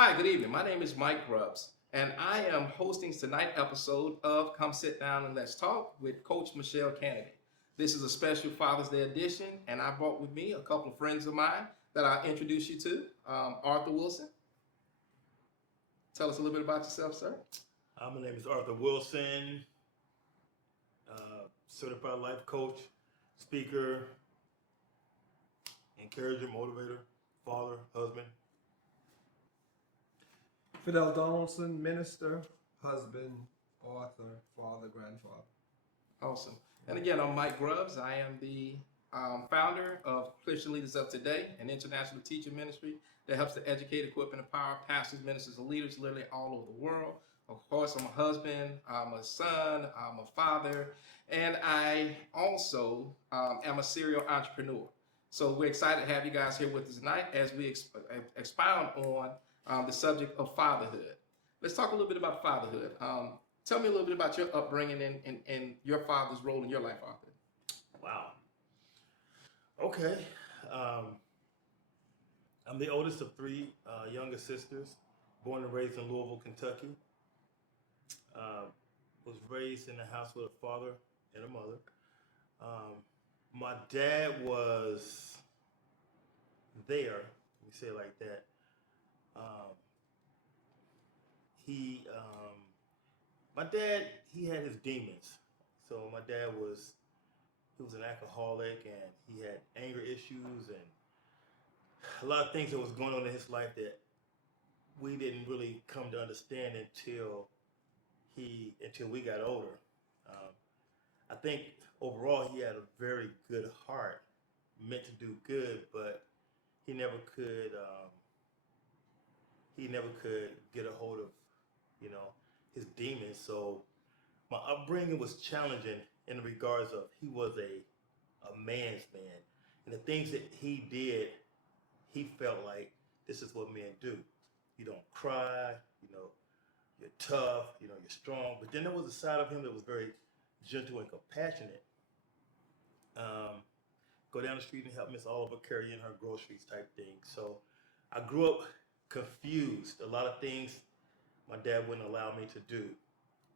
Hi, good evening. My name is Mike Grubbs, and I am hosting tonight's episode of Come Sit Down and Let's Talk with Coach Michelle Kennedy. This is a special Father's Day edition, and I brought with me a couple of friends of mine that I'll introduce you to. Arthur Wilson, tell us a little bit about yourself, sir. My name is Arthur Wilson, certified life coach, speaker, encourager, motivator, father, husband. Fidel Donaldson, minister, husband, author, father, grandfather. Awesome. And again, I'm Mike Grubbs. I am the founder of Christian Leaders of Today, an international teaching ministry that helps to educate, equip, and empower pastors, ministers, and leaders literally all over the world. Of course, I'm a husband, I'm a son, I'm a father, and I also am a serial entrepreneur. So we're excited to have you guys here with us tonight as we expound on the subject of fatherhood. Let's talk a little bit about fatherhood. Tell me a little bit about your upbringing and your father's role in your life, Arthur. Wow. Okay. I'm the oldest of three younger sisters, born and raised in Louisville, Kentucky. Was raised in a house with a father and a mother. My dad was there, let me say it like that. My dad, he had his demons. So my dad he was an alcoholic, and he had anger issues and a lot of things that was going on in his life that we didn't really come to understand until we got older. I think overall he had a very good heart, meant to do good, but he never could get a hold of, his demons. So my upbringing was challenging in the regards of he was a man's man, and the things that he did, he felt like this is what men do. You don't cry, you're tough, you're strong. But then there was a side of him that was very gentle and compassionate. Go down the street and help Miss Oliver carry in her groceries type thing. So I grew up confused. A lot of things my dad wouldn't allow me to do.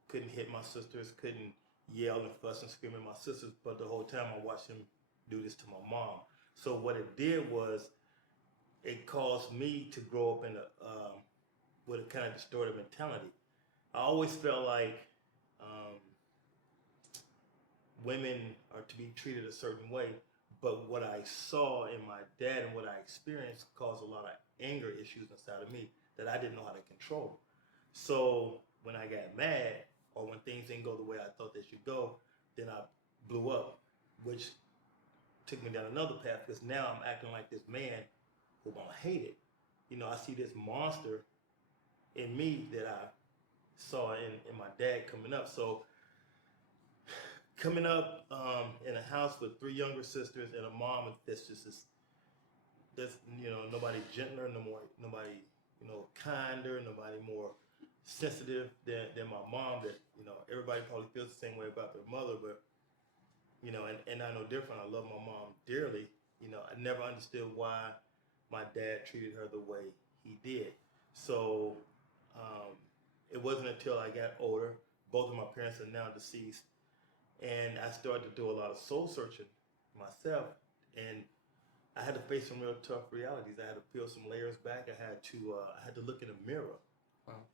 Couldn't hit my sisters, couldn't yell and fuss and scream at my sisters, but the whole time I watched him do this to my mom. So what it did was it caused me to grow up with a kind of distorted mentality. I always felt like women are to be treated a certain way, but what I saw in my dad and what I experienced caused a lot of anger issues inside of me that I didn't know how to control. So when I got mad, or when things didn't go the way I thought they should go, then I blew up, which took me down another path, because now I'm acting like this man who I hated. I see this monster in me that I saw in my dad coming up. So coming up in a house with three younger sisters and a mom that's nobody gentler, nobody kinder, nobody more sensitive than my mom. That everybody probably feels the same way about their mother, but and I know different. I love my mom dearly. I never understood why my dad treated her the way he did. So it wasn't until I got older, both of my parents are now deceased, and I started to do a lot of soul searching myself, and I had to face some real tough realities. I had to peel some layers back. I had to look in the mirror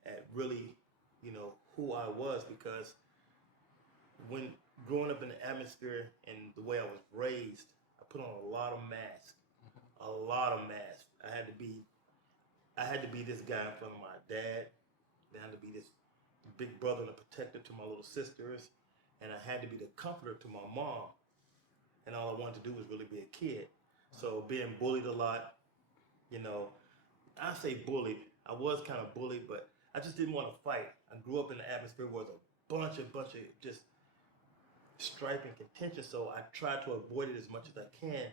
at really, who I was, because when growing up in the atmosphere and the way I was raised, I put on a lot of masks. A lot of masks. I had to be this guy in front of my dad. I had to be this big brother and a protector to my little sisters, and I had to be the comforter to my mom. And all I wanted to do was really be a kid. So being bullied a lot, I say bullied. I was kind of bullied, but I just didn't want to fight. I grew up in an atmosphere where there was a bunch of just strife and contention. So I tried to avoid it as much as I can,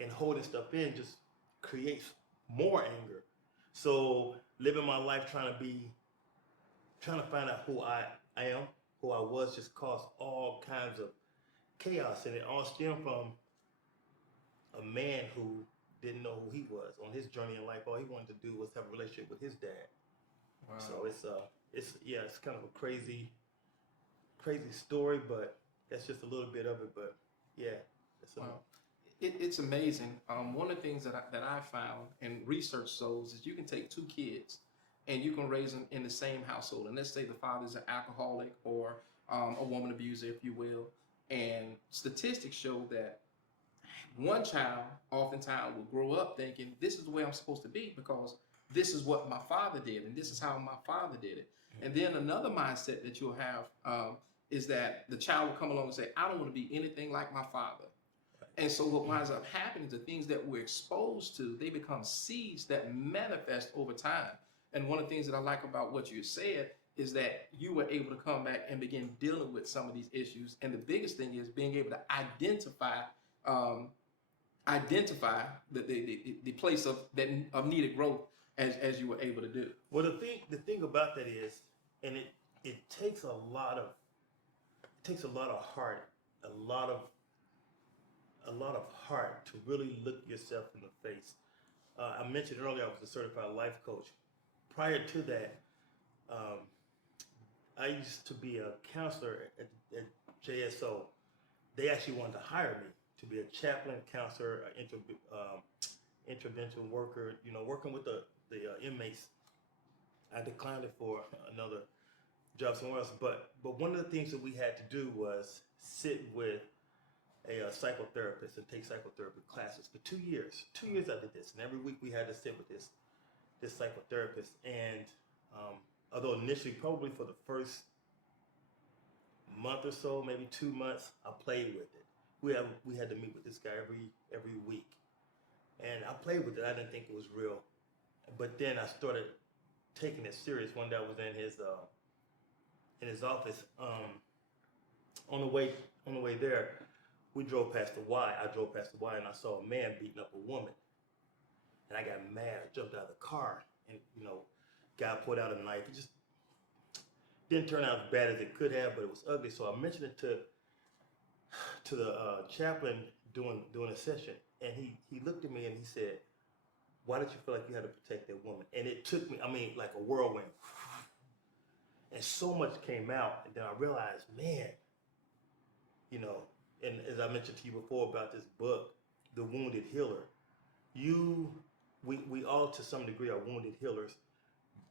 and holding stuff in just creates more anger. So living my life trying to find out who I am, who I was, just caused all kinds of chaos, and it all stemmed from a man who didn't know who he was on his journey in life. All he wanted to do was have a relationship with his dad. Wow. So it's kind of a crazy story, but that's just a little bit of it. But yeah, Wow. It's amazing. One of the things that I found and research shows is you can take two kids and you can raise them in the same household. And let's say the father's an alcoholic or a woman abuser, if you will. And statistics show that one child oftentimes will grow up thinking, this is the way I'm supposed to be because this is what my father did and this is how my father did it. And then another mindset that you'll have is that the child will come along and say, I don't want to be anything like my father. And so what winds up happening is the things that we're exposed to, they become seeds that manifest over time. And one of the things that I like about what you said is that you were able to come back and begin dealing with some of these issues. And the biggest thing is being able to identify the place of needed growth as you were able to do. Well, the thing about that is, and it takes a lot of heart, a lot of heart to really look yourself in the face. I mentioned earlier I was a certified life coach. Prior to that, I used to be a counselor at JSO. They actually wanted to hire me to be a chaplain, counselor, intervention worker, working with the inmates. I declined it for another job somewhere else. But one of the things that we had to do was sit with a psychotherapist and take psychotherapy classes for 2 years. 2 years I did this, and every week we had to sit with this psychotherapist. And although initially, probably for the first month or so, maybe 2 months, I played with it. We had to meet with this guy every week, and I played with it. I didn't think it was real, but then I started taking it serious. One day I was in his office. On the way there, we drove past the Y. I drove past the Y, and I saw a man beating up a woman, and I got mad. I jumped out of the car, and guy pulled out a knife. It just didn't turn out as bad as it could have, but it was ugly. So I mentioned it to the chaplain doing a session, and he looked at me and he said, "Why did you feel like you had to protect that woman?" And it took me, like a whirlwind, and so much came out. And then I realized, man, and as I mentioned to you before about this book, The Wounded Healer, we all to some degree are wounded healers,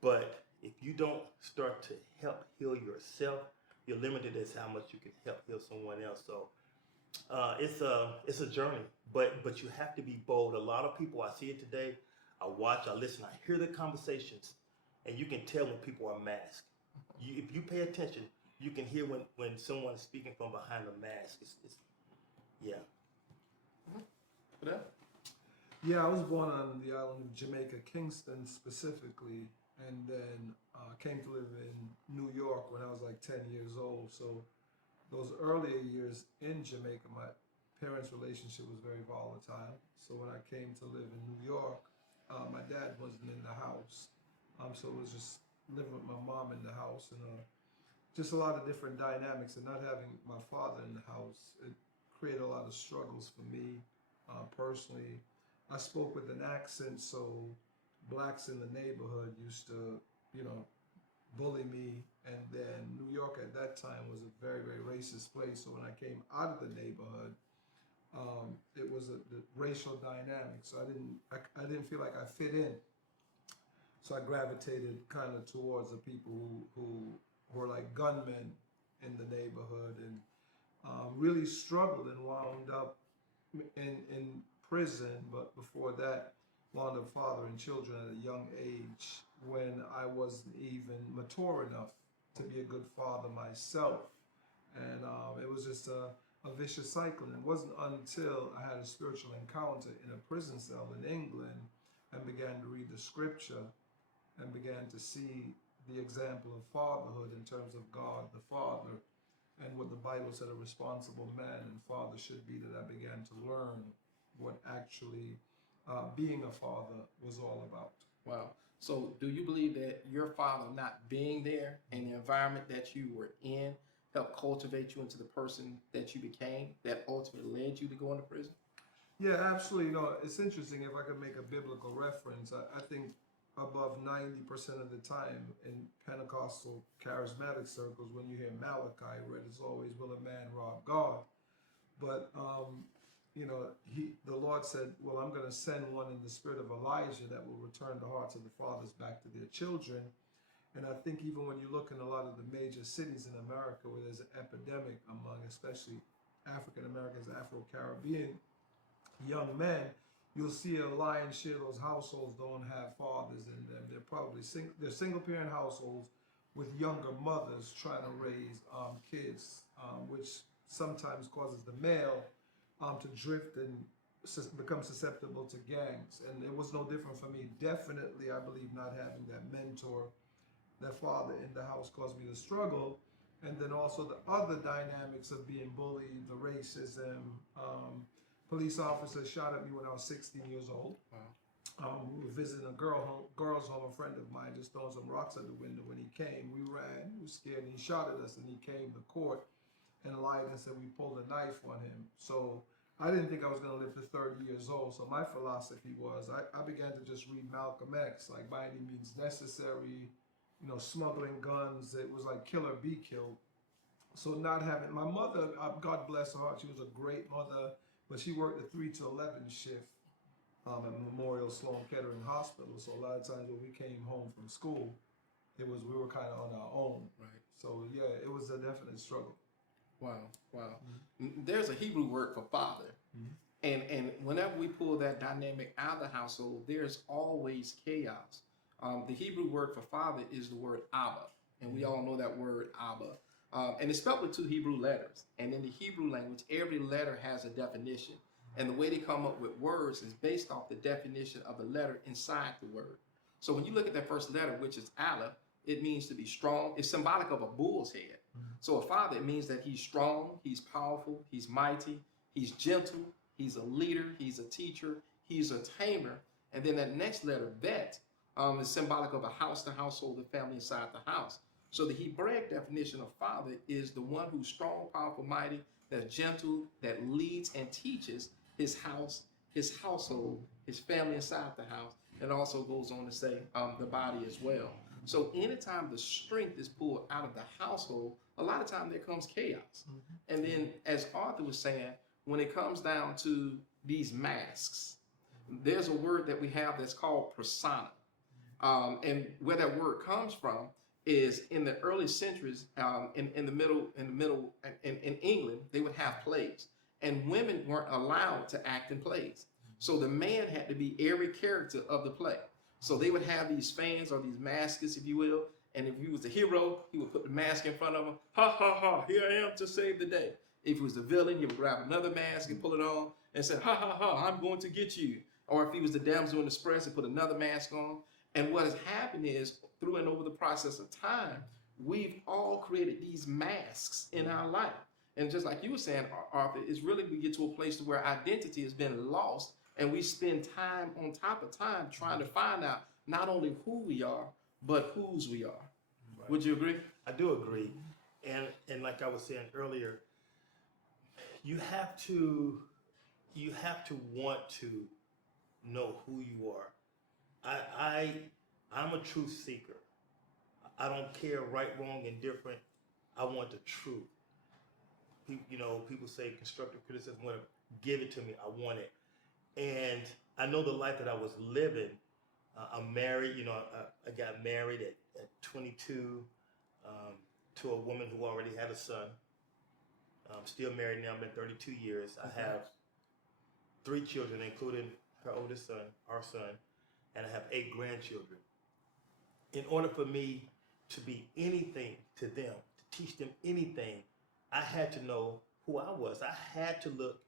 but if you don't start to help heal yourself, you're limited as how much you can help heal someone else. So it's a journey, but you have to be bold. A lot of people, I see it today, I watch, I listen, I hear the conversations, and you can tell when people are masked. If you pay attention, you can hear when someone is speaking from behind a mask. Yeah. Yeah, I was born on the island of Jamaica, Kingston specifically, and then came to live in New York when I was like 10 years old. So those earlier years in Jamaica, my parents' relationship was very volatile. So when I came to live in New York, my dad wasn't in the house. So it was just living with my mom in the house, and just a lot of different dynamics. And not having my father in the house, it created a lot of struggles for me personally. I spoke with an accent, so blacks in the neighborhood used to, bully me. And then New York at that time was a very, very racist place. So when I came out of the neighborhood, it was the racial dynamic. So I didn't feel like I fit in. So I gravitated kind of towards the people who were like gunmen in the neighborhood, and really struggled and wound up in prison. But before that, wound up fathering children at a young age when I wasn't even mature enough to be a good father myself. And it was just a vicious cycle. And it wasn't until I had a spiritual encounter in a prison cell in England and began to read the scripture and began to see the example of fatherhood in terms of God the Father and what the Bible said a responsible man and father should be, that I began to learn what actually being a father was all about. Wow. So do you believe that your father not being there and the environment that you were in helped cultivate you into the person that you became that ultimately led you to go into prison? Yeah, absolutely. It's interesting. If I could make a biblical reference, I think above 90% of the time in Pentecostal charismatic circles, when you hear Malachi read, it's always, will a man rob God? But the Lord said, well, I'm going to send one in the spirit of Elijah that will return the hearts of the fathers back to their children. And I think even when you look in a lot of the major cities in America where there's an epidemic among especially African Americans, Afro Caribbean young men, you'll see a lion's share of those households don't have fathers in them. They're probably they're single parent households with younger mothers trying to raise kids, which sometimes causes the male to drift and become susceptible to gangs. And it was no different for me. Definitely, I believe not having that mentor, that father in the house caused me to struggle. And then also the other dynamics of being bullied, the racism. Police officer shot at me when I was 16 years old. Wow. We were visiting a girl's home. A friend of mine just throwing some rocks at the window. When he came, we ran. He was scared. And he shot at us, and he came to court and lied and said we pulled a knife on him. So I didn't think I was going to live to 30 years old. So my philosophy was I began to just read Malcolm X, like by any means necessary. Smuggling guns. It was like kill or be killed. So not having my mother, God bless her heart, she was a great mother, but she worked a 3 to 11 shift at Memorial Sloan Kettering Hospital. So a lot of times when we came home from school, we were kind of on our own. Right. So yeah, it was a definite struggle. Wow. Wow. Mm-hmm. There's a Hebrew word for father. Mm-hmm. And whenever we pull that dynamic out of the household, there's always chaos. The Hebrew word for father is the word Abba. And we all know that word Abba. And it's spelled with 2 Hebrew letters. And in the Hebrew language, every letter has a definition. And the way they come up with words is based off the definition of the letter inside the word. So when you look at that first letter, which is Allah, it means to be strong. It's symbolic of a bull's head. So a father, it means that he's strong, he's powerful, he's mighty, he's gentle, he's a leader, he's a teacher, he's a tamer. And then that next letter, Bet, is symbolic of a house, the household, the family inside the house. So the Hebraic definition of father is the one who's strong, powerful, mighty, that's gentle, that leads and teaches his house, his household, his family inside the house, and also goes on to say the body as well. So anytime the strength is pulled out of the household, a lot of time there comes chaos. And then, as Arthur was saying, when it comes down to these masks, there's a word that we have that's called persona. And where that word comes from is in the early centuries, in England, they would have plays, and women weren't allowed to act in plays. So the man had to be every character of the play. So they would have these fans or these maskers, if you will, and if he was the hero, he would put the mask in front of him. Ha ha ha! Here I am to save the day. If he was the villain, he would grab another mask and pull it on and say, ha ha ha! I'm going to get you. Or if he was the damsel in distress, he put another mask on. And what has happened is, through and over the process of time, we've all created these masks in our life. And just like you were saying, Arthur, it's really we get to a place to where identity has been lost, and we spend time on top of time trying to find out not only who we are, but whose we are. Right. Would you agree? I do agree. And like I was saying earlier, you have to want to know who you are. I'm a truth seeker. I don't care right, wrong, indifferent. I want the truth. People say constructive criticism, whatever. Give it to me. I want it. And I know the life that I was living. I'm married. I got married at 22 to a woman who already had a son. I'm still married now. I've been 32 years. I have 3 children, including her oldest son, our son, and I have 8 grandchildren. In order for me to be anything to them, to teach them anything, I had to know who I was. I had to look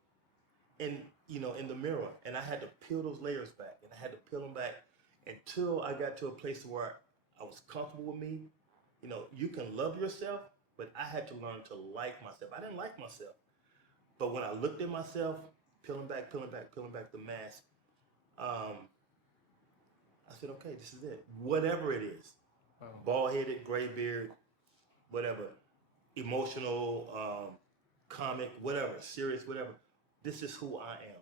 in the mirror, and I had to peel those layers back, and I had to peel them back until I got to a place where I was comfortable with me. You can love yourself, but I had to learn to like myself. I didn't like myself. But when I looked at myself, peeling back the mask, I said, okay, this is it. Whatever it is, bald-headed, gray beard, whatever, emotional, comic, whatever, serious, whatever. This is who I am.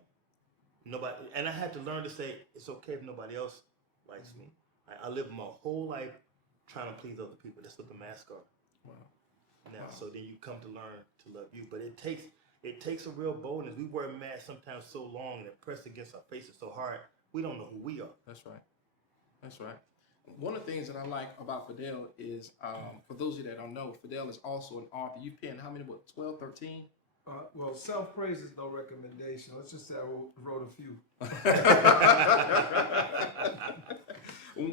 Nobody, and I had to learn to say it's okay if nobody else likes me. I lived my whole life trying to please other people. That's what the masks are. Wow. Now, Wow. so then you come to learn to love you, but it takes a real boldness. We wear masks sometimes so long and it pressed against our faces so hard, we don't know who we are. That's right. That's right. One of the things that I like about Fidel is, for those of you that don't know, Fidel is also an author. You've penned how many books? 12, 13? Well, self-praise is no recommendation. Let's just say I wrote a few.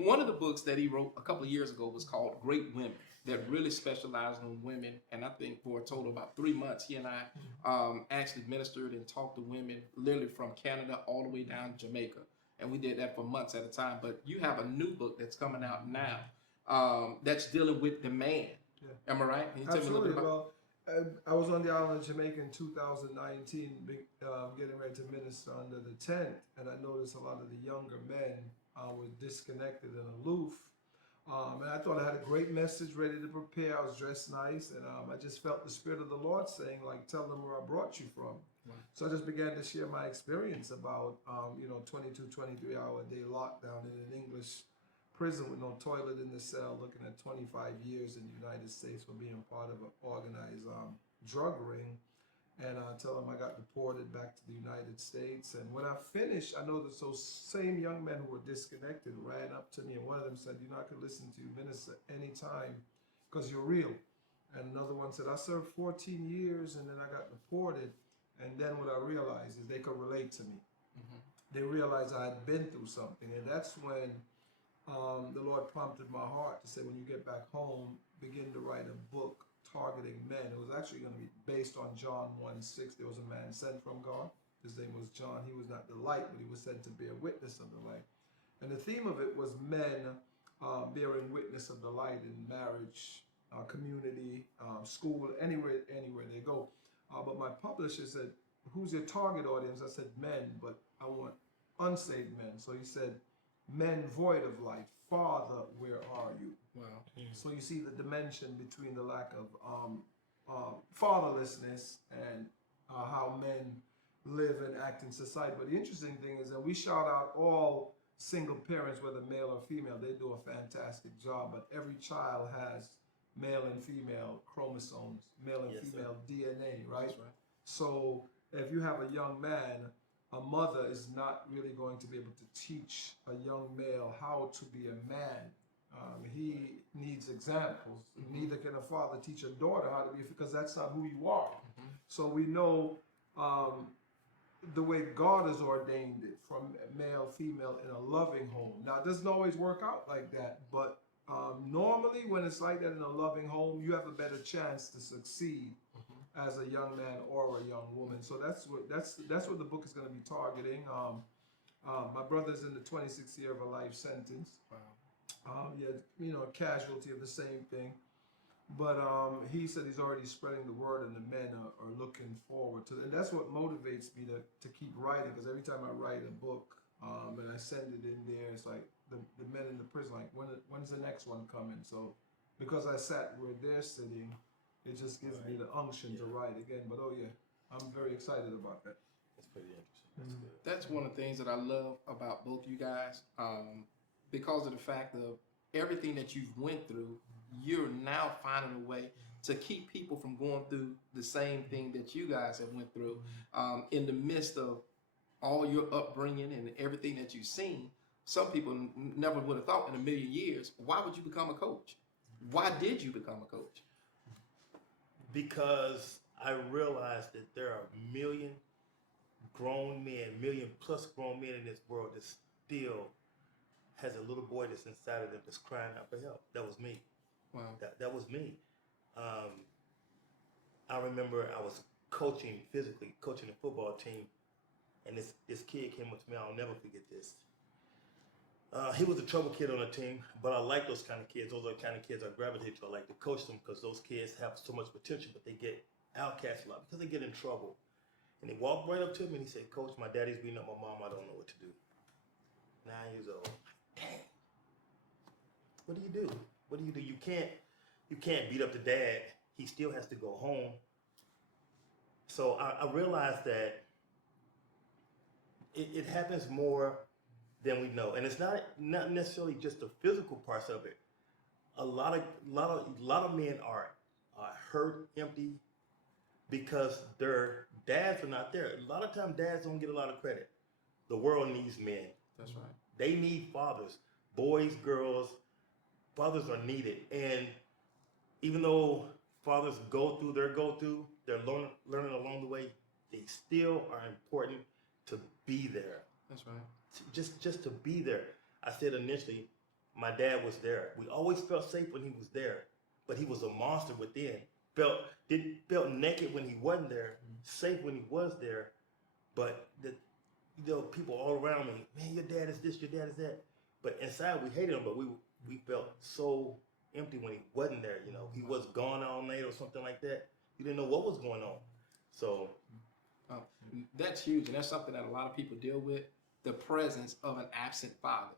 One of the books that he wrote a couple of years ago was called Great Women, that really specialized on women. And I think for a total of about 3 months, he and I actually ministered and talked to women literally from Canada all the way down to Jamaica. And we did that for months at a time. But you have a new book that's coming out now that's dealing with the man. Yeah. Am I right? Can you tell me a little bit about? Well, I was on the island of Jamaica in 2019, getting ready to minister under the tent, and I noticed a lot of the younger men were disconnected and aloof. And I thought I had a great message ready to prepare. I was dressed nice, and I just felt the Spirit of the Lord saying, like, tell them where I brought you from. Right. So I just began to share my experience about, 22, 23-hour day lockdown in an English prison with no toilet in the cell, looking at 25 years in the United States for being part of an organized drug ring. And I tell them I got deported back to the United States. And when I finished, I noticed those same young men who were disconnected ran up to me. And one of them said, I could listen to you minister anytime because you're real. And another one said, I served 14 years and then I got deported. And then what I realized is they could relate to me. Mm-hmm. They realized I had been through something. And that's when the Lord prompted my heart to say, when you get back home, begin to write a book targeting men. It was actually going to be based on John 1:6. There was a man sent from God. His name was John. He was not the light, but he was sent to bear witness of the light. And the theme of it was men bearing witness of the light in marriage, community, school, anywhere they go. But my publisher said, who's your target audience? I said, men, but I want unsaved men. So he said, men void of light, Father, where are you? Wow. So you see the dimension between the lack of fatherlessness and how men live and act in society. But the interesting thing is that we shout out all single parents, whether male or female. They do a fantastic job, but every child has male and female chromosomes, male and female DNA, right? That's right. So if you have a young man, a mother is not really going to be able to teach a young male how to be a man. He needs examples. Mm-hmm. Neither can a father teach a daughter how to be, because that's not who you are. Mm-hmm. So we know the way God has ordained it, from male, female, in a loving home. Now, it doesn't always work out like that, but normally when it's like that in a loving home, you have a better chance to succeed as a young man or a young woman. So that's what the book is going to be targeting. My brother's in the 26th year of a life sentence. Wow. Casualty of the same thing. But he said he's already spreading the word, and the men are looking forward to it. And that's what motivates me to keep writing, because every time I write a book and I send it in there, it's like the men in the prison, like, when's the next one coming? So because I sat where they're sitting, it just gives me the unction to write again. But I'm very excited about that. That's pretty interesting. That's good. That's one of the things that I love about both you guys, because of the fact of everything that you've went through. You're now finding a way to keep people from going through the same thing that you guys have went through. In the midst of all your upbringing and everything that you've seen, some people never would have thought in a million years, why would you become a coach? Why did you become a coach? Because I realized that there are a million plus grown men in this world that still has a little boy that's inside of them that's crying out for help. That was me. Wow. That was me. I remember I was coaching a football team, and this kid came up to me. I'll never forget this. He was a trouble kid on the team, but I like those kind of kids. Those are the kind of kids I gravitate to. I like to coach them because those kids have so much potential, but they get outcast a lot because they get in trouble. And he walked right up to me and he said, "Coach, my daddy's beating up my mom. I don't know what to do." 9 years old. Dang. What do you do? What do you do? You can't beat up the dad. He still has to go home. So I realized that it happens more than we know, and it's not necessarily just the physical parts of it. A lot of men are hurt, empty, because their dads are not there. A lot of times, dads don't get a lot of credit. The world needs men. That's right. They need fathers, boys, girls. Fathers are needed, and even though fathers go through their they're learning along the way. They still are important to be there. That's right. Just to be there. I said initially, my dad was there. We always felt safe when he was there, but he was a monster within. Felt naked when he wasn't there, safe when he was there, but people all around me, man, your dad is this, your dad is that. But inside we hated him, but we felt so empty when he wasn't there. He was gone all night or something like that. You didn't know what was going on. So that's huge, and that's something that a lot of people deal with: the presence of an absent father.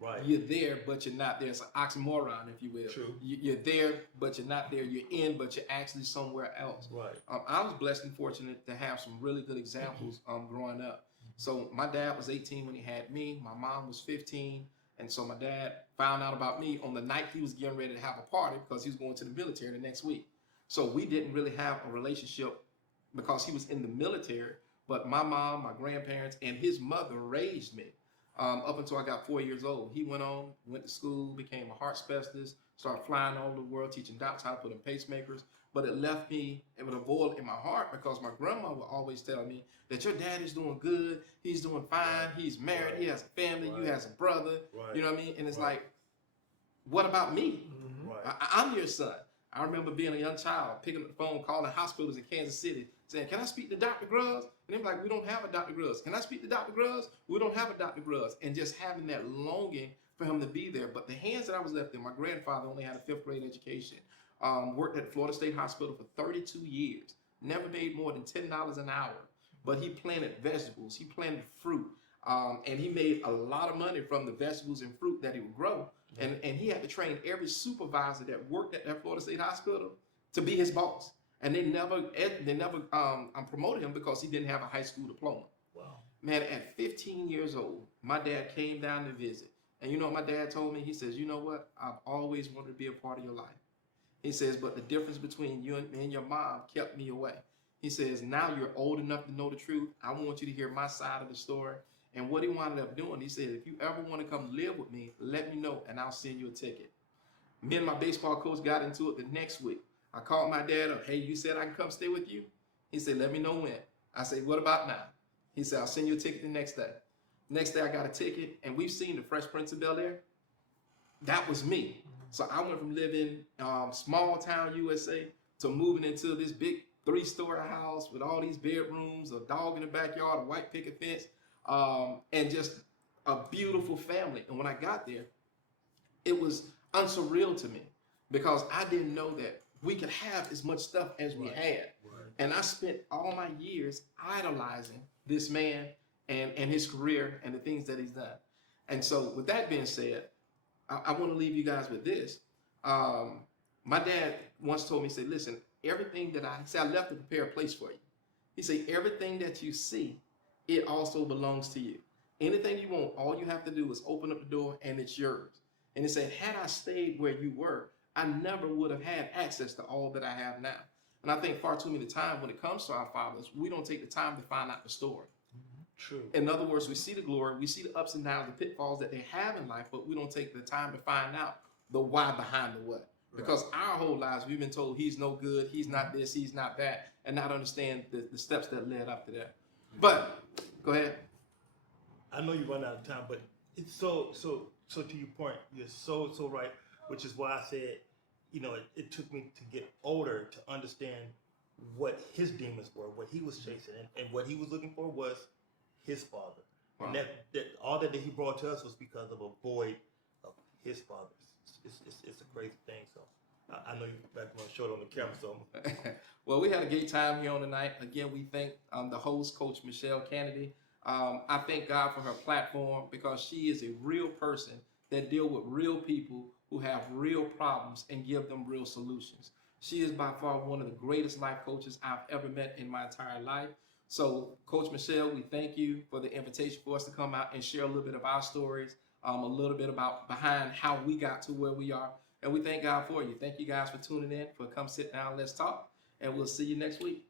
right, You're there, but you're not there. It's an oxymoron, if you will. True. You're there, but you're not there. You're in, but you're actually somewhere else. right, I was blessed and fortunate to have some really good examples growing up. So my dad was 18 when he had me. My mom was 15. And so my dad found out about me on the night he was getting ready to have a party because he was going to the military the next week. So we didn't really have a relationship because he was in the military, but my mom, my grandparents, and his mother raised me up until I got 4 years old. He went to school, became a heart specialist, started flying all over the world, teaching doctors how to put in pacemakers. But it left me with a void in my heart because my grandma would always tell me that your dad is doing good, he's doing fine, he's married, he has a family, you has a brother, right. you know what I mean? And it's like, what about me? right. I'm your son. I remember being a young child, picking up the phone, calling hospitals in Kansas City, saying, can I speak to Dr. Grubbs? And they're like, we don't have a Dr. Grubbs. Can I speak to Dr. Grubbs? We don't have a Dr. Grubbs. And just having that longing for him to be there. But the hands that I was left in, my grandfather only had a 5th grade education. Worked at Florida State Hospital for 32 years. Never made more than $10 an hour. But he planted vegetables. He planted fruit. And he made a lot of money from the vegetables and fruit that he would grow. And he had to train every supervisor that worked at that Florida State Hospital to be his boss. And they never promoted him because he didn't have a high school diploma. Wow. Man, at 15 years old, my dad came down to visit. And you know what my dad told me? He says, you know what? I've always wanted to be a part of your life. He says, but the difference between you and your mom kept me away. He says, now you're old enough to know the truth. I want you to hear my side of the story. And what he wound up doing, he said, if you ever want to come live with me, let me know and I'll send you a ticket. Me and my baseball coach got into it the next week. I called my dad up. Hey, you said I can come stay with you? He said, let me know when. I said, what about now? He said, I'll send you a ticket the next day. Next day I got a ticket, and we've seen the Fresh Prince of Bel-Air. That was me. So I went from living small town USA to moving into this big 3-story house with all these bedrooms, a dog in the backyard, a white picket fence, and just a beautiful family. And when I got there, it was unsurreal to me because I didn't know that we could have as much stuff as we had. Right. And I spent all my years idolizing this man and his career and the things that he's done. And so with that being said, I want to leave you guys with this. My dad once told me, he said, listen, everything that he said, I left to prepare a place for you. He said, everything that you see, it also belongs to you. Anything you want, all you have to do is open up the door and it's yours. And he said, had I stayed where you were, I never would have had access to all that I have now. And I think far too many times when it comes to our fathers, we don't take the time to find out the story. True. In other words, we see the glory, we see the ups and downs, the pitfalls that they have in life, but we don't take the time to find out the why behind the what. Because our whole lives, we've been told he's no good, he's not this, he's not that, and not understand the steps that led up to that. But, go ahead. I know you run out of time, but it's so to your point, you're so right, which is why I said, it took me to get older to understand what his demons were, what he was chasing, and what he was looking for was his father. Wow. And that all that he brought to us was because of a void of his father. It's a crazy thing. So I know you're back on short on the camera. So well, we had a great time here on the night. Again, we thank the host, Coach Michelle Kennedy. I thank God for her platform because she is a real person that deal with real people who have real problems and give them real solutions. She is by far one of the greatest life coaches I've ever met in my entire life. So, Coach Michelle, we thank you for the invitation for us to come out and share a little bit of our stories, a little bit about behind how we got to where we are. And we thank God for you. Thank you guys for tuning in, for come sit down, let's talk, and we'll see you next week.